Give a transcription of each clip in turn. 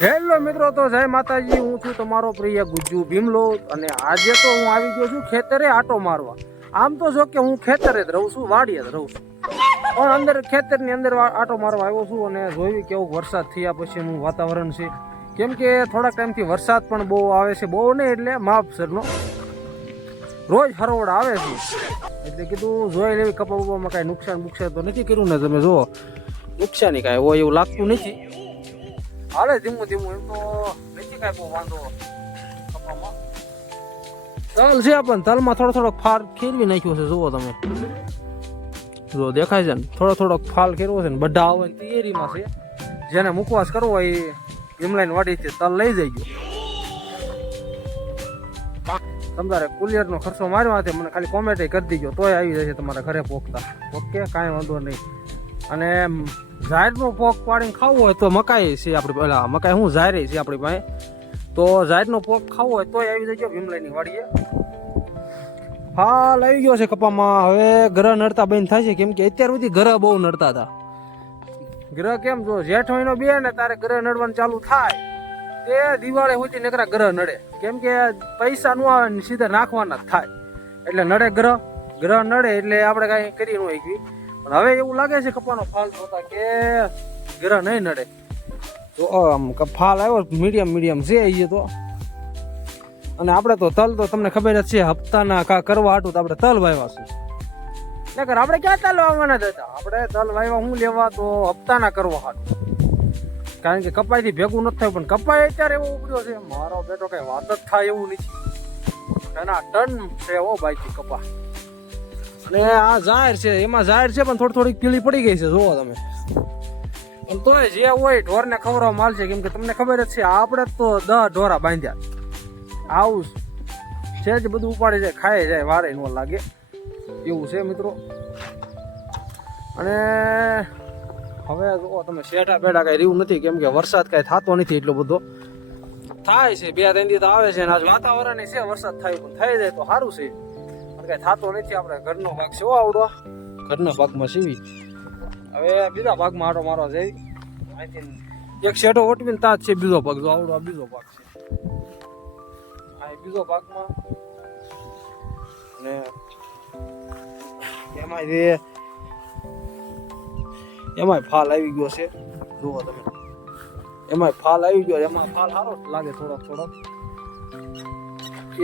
Hello મિત્રો, તો જય માતાજી. હું છું તમારો પ્રિય ગુજ્જુ ભીમલો અને આજે તો હું આવી ગયો છું ખેતરે આટો મારવા. આમ તો જો કે હું ખેતરે જ રહું છું, વાડીએ જ રહું છું, પણ અંદર ખેતરની અંદર આટો મારવા આવ્યો છું અને જોયું કેવો વરસાદ થયા પછીનું વાતાવરણ છે. કેમ કે થોડાક ટાઈમથી વરસાદ પણ બહુ આવે છે, બહુ નહીં એટલે માપસરનો રોજ હરોળ આવે છે. એટલે કીધું જોઈ લેવી કપા બપામાં કાંઈ નુકસાન બુકસાન તો નથી કર્યું ને? તમે જુઓ, નુકસાની કાંઈ હોય એવું લાગતું નથી. હાલે ધીમું ધીમું, એમ તો નથી કાંઈ બહુ વાંધો કપામાં. તલ છે પણ તલમાં થોડોક ફાર ખેરવી નાખ્યો છે. જુઓ તમે, જો દેખાય છે ને, થોડોક ફાલ ખેરવો છે ને. બધા આવે ને તૈયારીમાં છે. જેને મુખવાસ કરવો હોય એ ભીમલાઈન વાડીથી તલ લઈ જઈ ગયો. તમારે કુલિયરનો ખર્ચો માર્યો હતો, મને ખાલી કોમેન્ટ કરી દીજો તોય આવી જશે તમારા ઘરે પોખતા. ઓકે, કાંઈ વાંધો નહીં. અને ઝાડનો પોક પાડીને ખાવું હોય તો મકાઈ છે આપણી પેલા, મકાઈ હું ઝાયરી છે આપણી પાસે, તો ઝાડનો પોક ખાવો હોય તોય આવી જજો ભીમલાઈની વાડીએ. હાલ આવી ગયો છે કપામાં. હવે ગ્રહ નડતા બંધ થાય છે, કેમ કે અત્યાર સુધી ગ્રહ બહુ નડતા હતા. ગ્રહ કેમ, જો જેઠ મહિનો બે ને તારે ગ્રહ નડવાનું ચાલુ થાય તે દિવાળી સુધી નકરા ગ્રહ નડે. કેમ કે પૈસા નું આવે ને સીધા નાખવાના જ થાય, એટલે નડે ગ્રહ નડે એટલે આપણે કાંઈ કરી ન શકીએ. પણ હવે એવું લાગે છે કપાનો ફાલ જોતા કે ગ્રહ નહીં નડે. તો આમ ફાલ આવ્યો મીડિયમ છે એ તો. અને આપણે તો તલ તો તમને ખબર જ છે, હપ્તાના કા કરવા હાટું તો આપણે તલ વાવ્યા છે. નકર આપણે ક્યાં તલ વાવવાના હતા? આપણે તલ વાવ્યા હું લેવા તો હપ્તાના કરવા હાટું. કારણ કે કપાઈથી ભેગું નથી થયું, પણ કપાઈ અત્યારે એવો ઉભર્યો છે મારો બેટો, કઈ વાત જ થાય એવું નથી. એના ટન છે ઓ બાઈથી કપા. અને આ જાહેર છે, એમાં જાહેર છે પણ થોડીક પીળી પડી ગઈ છે. જુઓ તમે. પણ તોય જે હોય ઢોરને ખવડાવવા માલ છે. કેમ કે તમને ખબર જ છે, આપણે તો 10 ઢોરા બાંધ્યા. આવું છે જ, બધું ઉપાડી જાય, ખાઈ જાય, વારે ન લાગે એવું છે મિત્રો. અને હવે જો તમે શેઠા બેઠા કઈ રહ્યું નથી, કેમ કે વરસાદ કઈ થતો નથી એટલો બધો. થાય છે 2-3 દિવસ આવે છે, અને આજ વાતાવરણ છે વરસાદ થાય, પણ થઈ જાય તો સારું છે. કઈ થતો નથી. આપણે ઘરનો ભાગ છે આવડો, ઘરના ભાગમાં સીવી. હવે બીજા ભાગમાં આટો મારવા જઈ. અહીંથી એક શેઠો ઓટવીને તાજ છે બીજો ભાગ. જો આવડો બીજો ભાગ છે, આ બીજો ભાગમાં. અને એમાંય ફાલ આવી ગયો છે. જુઓ તમે, એમાંય ફાલ આવી ગયો. એમાં ફાલ સારો લાગે થોડોક.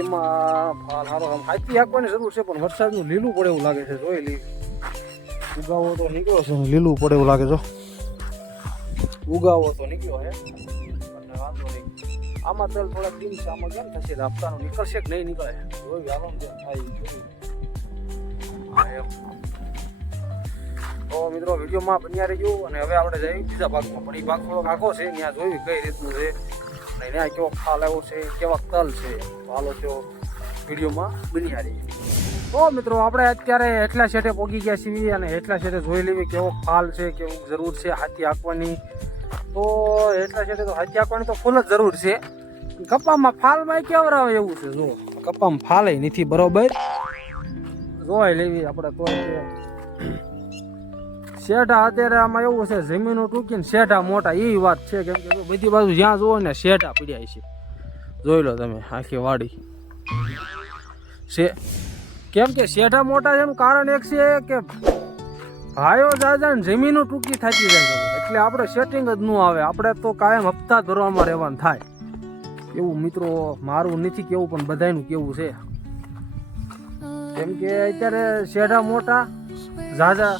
એમાં ફાલ સારો આમ હાથી આપવાની જરૂર છે, પણ વરસાદનું લીલું પડે એવું લાગે છે. જોઈ લી, ઉગાવો તો નીકળ્યો છે, લીલું પડે એવું લાગે. જો ઉગાવો તો નીકળ્યો હે, અને વાંધો નહીં. આમાં તલ થોડાક દિન છે, આમાં કેમ થશે? હપ્તાનું નીકળશે કે નહીં નીકળે? જોયું આરામ કેમ થાય. તો મિત્રો વિડીયોમાં બન્યા રહેજો. અને હવે આપણે જઈએ બીજા ભાગમાં. પણ એ ભાગ થોડોક આખો છે, ત્યાં જોયું કઈ રીતનું છે, અને ત્યાં કેવો ફાલ આવ્યો છે, કેવા તલ છે. હાલો તો વિડીયોમાં બન્યા રહીએ. તો મિત્રો આપણે અત્યારે હેઠલા શેઠે પહોંચી ગયા છીએ, અને હેઠલા શેઠે જોઈ લેવી કેવો ફાલ છે, કેવું જરૂર છે હાથી આંકવાની. તો હેઠલા શેઠે તો હાથી આંકવાની તો ફૂલ જ જરૂર છે. કપામાં ફાલમાં કેવર આવે એવું છે. જો કપામાં ફાલે નથી બરોબર, જોઈ લેવી આપણે. તો શેઠા અત્યારે આમાં એવું છે, જમીનો ટૂંકીને શેઠા મોટા એ વાત છે. કેમ કે બધી બાજુ જ્યાં જોવો ને શેઠા પીડ્યા છે. જોઈ લો તમે, આખી વાડી છે. કેમ કે શેઠા મોટા એનું કારણ એક છે કે ભાઈઓ દાદા ને જમીનો ટૂંકી થતી જાય છે, એટલે આપણે સેટિંગ જ ન આવે. આપણે તો કાયમ હપ્તા ભરવામાં રહેવાનું થાય એવું મિત્રો. મારું નથી કેવું, પણ બધાનું કેવું છે. કેમ કે અત્યારે શેઠા મોટા ઝાઝા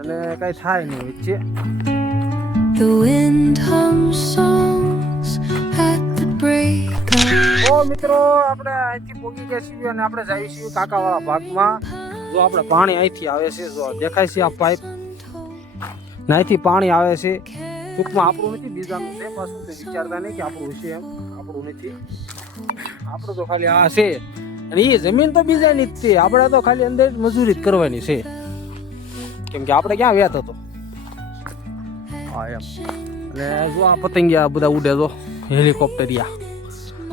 અને કઈ થાય નહીં વચ્ચે. તો મિત્રો આપણે અહીંથી પહોંચી ગયા છીએ, અને આપણે જઈએ છીએ કાકાવાળા ભાગમાં. જો આપણે પાણી અહીંથી આવે છે, જો દેખાય છે આ પાઇપ, અહીંથી પાણી આવે છે. ટૂંકમાં આપણું નથી, બીજાનું છે. પાછું તો વિચારતા નહીં કે આપણું છે, એમ આપણું નથી. આપણું તો ખાલી આ છે, અને એ જમીન તો બીજાની જ છે. આપણે તો ખાલી અંદર મજૂરી જ કરવાની છે. કેમ કે આપણે ક્યાં વ્યાત હતો. હા એમ. અને જો આ પતંગિયા બધા ઉડે, જો હેલિકોપ્ટરિયા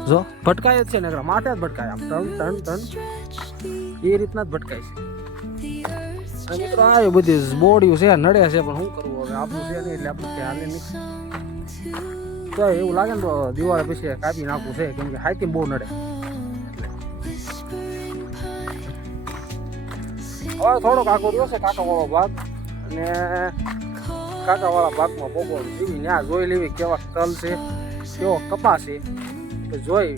જો ભટકાય જ છે ને, માથે જ ભટકાય આમ ટન એ રીતના જ ભટકાય છે. મિત્રો આ બધી બોડીઓ છે, નડે છે, પણ શું કરવું હવે? આપણું છે નહીં એટલે આપણે હાલે નહીં. તો એવું લાગે ને તો દિવાળી પછી કાપી નાખવું છે, કેમ કે હાથી બહુ નડે. હવે થોડોક આખો રહ્યો છે કાકાવાળો ભાગ, અને કાકાવાળા ભાગમાં બપોર જીવી ત્યાં જોઈ લેવી કેવા તલ છે, કેવો કપા છે, જોઈ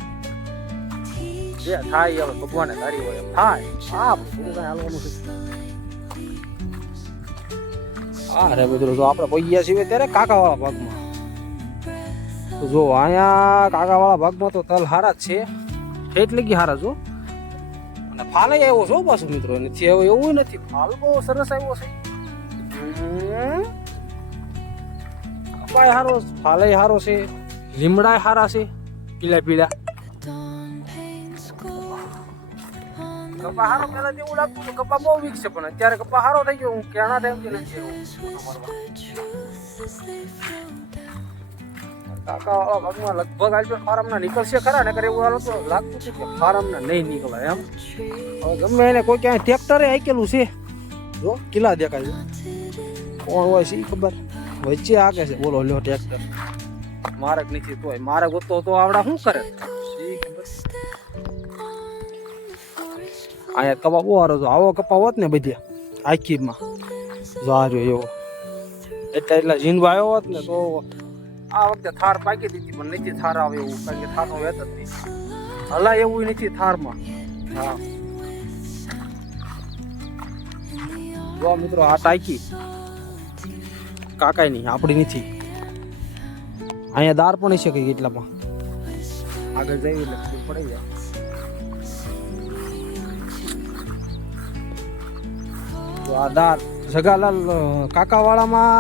જે થાય હવે ભગવાને ધારી હોય એમ થાય. હા બધું કઈ હાલવાનું છે. હા રે મિત્રો, જો આપણે પૈયા છીએ ત્યારે કાકાવાળા ભાગમાં, તો જો અહીંયા કાકાવાળા ભાગમાં તો તલ હારા જ છે, ઠેઠ લગી હારા જો. અને ફાલે આવ્યો છો પાછું મિત્રો, નથી આવ્યો એવું નથી, ફાલ બહુ સરસ આવ્યો છે. કપાય હારો, ફાલે હારો છે, લીમડા હારા છે, પીળા પીળા. કપા હારો પેલા જેવું લાગતું હતું, કપા બહુ વીક છે, પણ અત્યારે કપા હારો થઈ ગયો. હું કેણા ટાઈમથી નથી કાકાવાળા ભાગમાં લગભગ આજે ફાર્મના નીકળશે ખરા, ને કરે એવું લાગતું છે કે ફાર્મના નહીં નીકળે એમ. હવે ગમે એને કોઈ ક્યાંય ટ્રેક્ટરે આકેલું છે, જો કિલ્લા દેખાય છે, કોણ હોય છે ખબર, વચ્ચે આગે છે. બોલો લ્યો ટ્રેક્ટર, મારક નથી તોય મારે ગોતો તો આવડા શું કરે અહીંયા. કપા બહુ સારો છે, આવો કપા હોત ને બધી આખીમાં જો આ રહ્યો એવો, એટલા ઝીંડવા આવ્યો હોત ને તો આ વખતે થાર પાકી દીધી, પણ નથી થાર આવે એવું, કારણ કે થારનો વેત જ નહીં હલાય એવું નથી થારમાં. હા જો મિત્રો, આ ટાંકી કાકાઈ નહીં, આપણી નથી. અહીંયા દાર પણ છે કઈ એટલામાં, આગળ જઈ એટલે પડી જાય. આ દાર જગાલાલ કાકાવાળામાં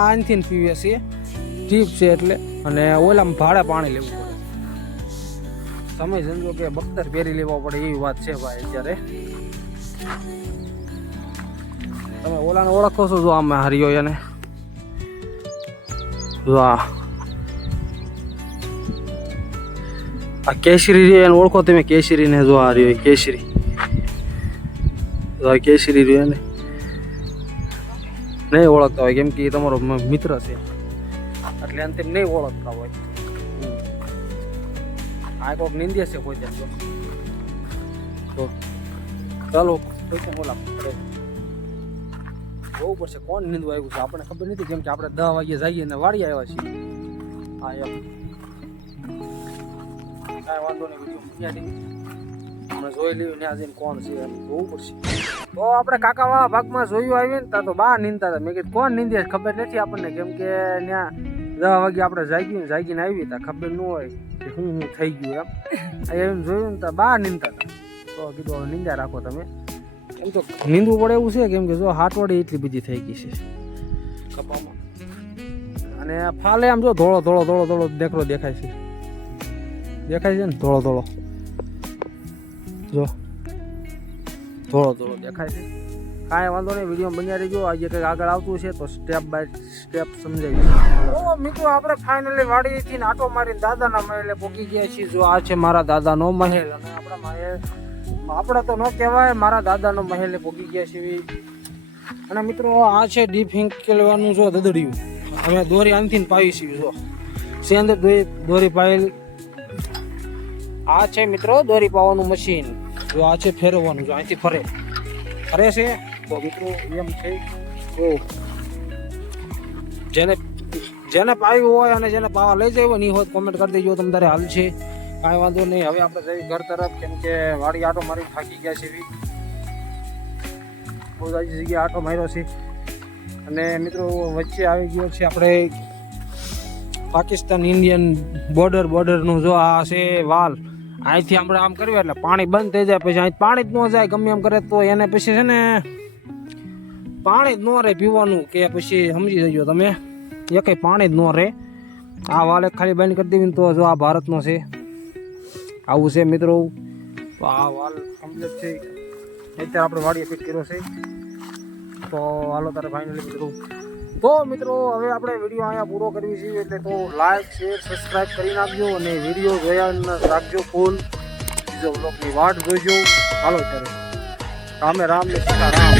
આનથી પીવે છે, ટીપ છે એટલે, અને ઓલામાં ભાડે પાણી લેવું પડે. તમે સમજો કે બખ્તર પહેરી લેવા પડે એવી વાત છે ભાઈ અત્યારે. તમે ઓલાને ઓળખો છો? જો આમાં હરિયો એને જો આ કેસરી રહ્યો એને ઓળખો તમે? કેસરીને જો આ રહ્યો કેસરી, કેસરી રહ્યો એને નહીં ઓળખતા હોય, કેમ કે એ તમારો મિત્ર છે એટલે અંતે નહીં ઓળખતા હોય. આ કોઈક નિંદે છે કોઈ ત્યાં, તો ચાલો બોલા જોવું પડશે કોણ નિંદવા આવ્યું છે, આપણને ખબર નથી, કેમ કે આપણે 10 વાગે જઈએ ને વાળી આવ્યા છીએ. હા એમ કાંઈ વાંધો નહીં, અમે જોઈ લઈએ ત્યાં જઈને કોણ છે એમ જોવું પડશે. તો આપણે કાકાવાળા ભાગમાં જોયું આવીએ ને ત્યાં તો બહાર નીંદતા હતા. મેં કીધું કોણ નીંદે ખબર નથી આપણને, કેમ કે ત્યાં 10 વાગે આપણે જાગીને આવી ત્યાં ખબર ન હોય કે શું થઈ ગયું એમ. એમ જોયું ને ત્યાં બહાર નીંદતા હતા, તો કીધું હવે નીંદા રાખો તમે. એમ તો નીંદવું પડે એવું છે, કેમ કે જો હાટવાડી એટલી બધી થઈ ગઈ છે કપામાં. અને ફાલે આમ જો ધોળો ધોળો ધોળો ધોળો દેખરો દેખાય છે, દેખાય છે ને ધોળો ધોળો, જો ધોળો ધોળો દેખાય છે. કાંઈ વાંધો નહીં, વિડીયો બન્યા રહેજો. આજે કંઈક આગળ આવતું છે તો સ્ટેપ બાય સ્ટેપ સમજાવી. તો મિત્રો આપણે ફાઇનલી વાડીથી આટો મારીને દાદાના મહેલે પહોંચી ગયા છીએ. જો આ છે મારા દાદાનો મહેલ, અને આપણા મહેલ આપણે તો ન કહેવાય, મારા દાદાનો મહેલે પહોંચી ગયા છીએ. અને મિત્રો આ છે ડીપ હિંકેલવાનું જો દદડિયું, અમે દોરી આનથી પાવી છીએ. જો છે અંદર દોરી પાયેલ. આ છે મિત્રો દોરી પાવાનું મશીન, જો આ છે ફેરવવાનું, જો અહીંથી ફરે છે. તો મિત્રો એમ છે, તો જેને પાવ્યું હોય અને જેને પાવા લઈ જાય નહીં હોય કોમેન્ટ કરી દેજો, તમે તારે હાલ છે. કાંઈ વાંધો નહીં. હવે આપણે જઈએ ઘર તરફ, કેમ કે વાડી આટો મારી થાકી ગયા છે, બહુ સારી જગ્યાએ આટો માર્યો છે. અને મિત્રો વચ્ચે આવી ગયો છે આપણે પાકિસ્તાન ઇન્ડિયન બોર્ડરનું જો આ છે વાલ. અહીંથી આપણે આમ કર્યું એટલે પાણી બંધ થઈ જાય, પછી અહીં પાણી જ ન જાય ગમે એમ કરે તો એને પછી છે ને પાણી જ ન રહે પીવાનું, કે પછી સમજી જજો તમે, એ કંઈ પાણી જ ન રહે. આ વાલ ખાલી બંધ કરી દેવી તો જો આ ભારતનો છે, આવું છે મિત્રો. તો આ વાલ કમ્પ્લીટ છે, અત્યારે આપણે વાડીએ ફિટ કર્યો છે. તો હાલો તારે ફાઇનલી મિત્રો. તો મિત્રો હવે આપણે વિડીયો અહીંયા પૂરો કરવી છીએ, એટલે તો લાઈક શેર સબસ્ક્રાઈબ કરી નાખજો, અને વિડીયો જોયા રાખજો ફૂલ. બીજો બ્લોગની વાટ જોઈજો. હાલો ત્યારે રામે રામ ને સીતા રામ.